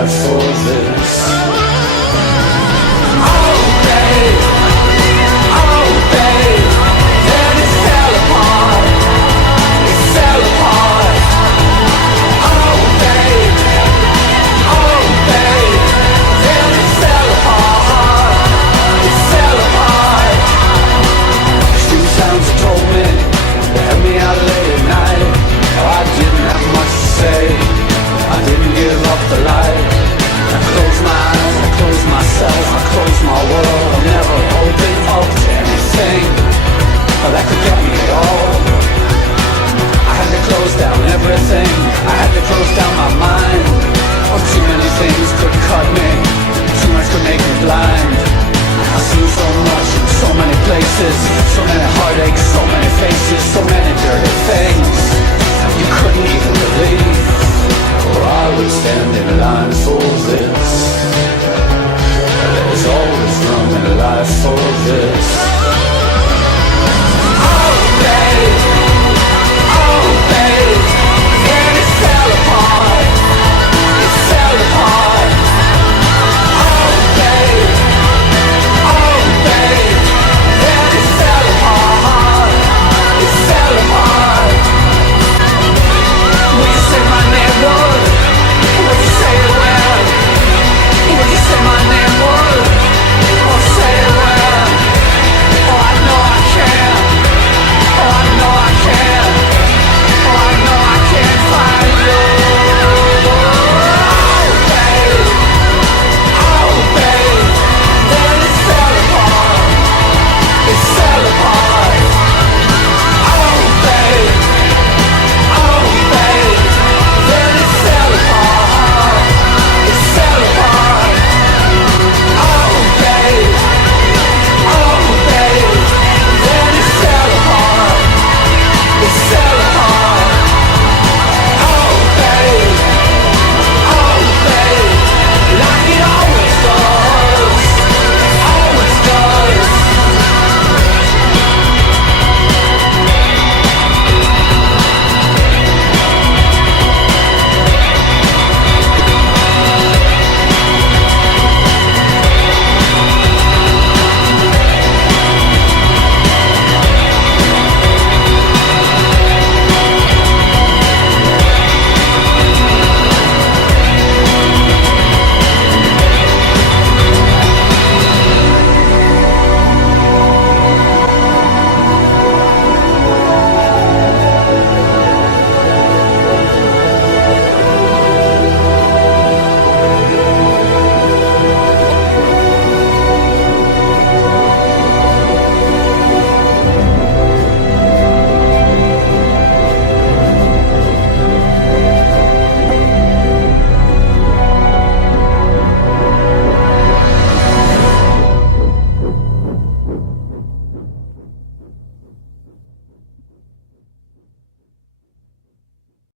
life for this. Oh babe, then it fell apart. It fell apart. Oh babe, then it fell apart. It fell apart. Few times you told me, you had me out late at night. Oh, I didn't have much to say. I didn't give up the light. I closed my eyes, I closed myself, I closed my world. I'm never open up to anything that could get me at all. I had to close down everything. I had to close down my mind. Oh, too many things could cut me. Too much could make me blind. I've seen so much in so many places. So many heartaches, so many faces, so many dirty things you couldn't even believe. Or I would stand in line for this. There's always room in life for this.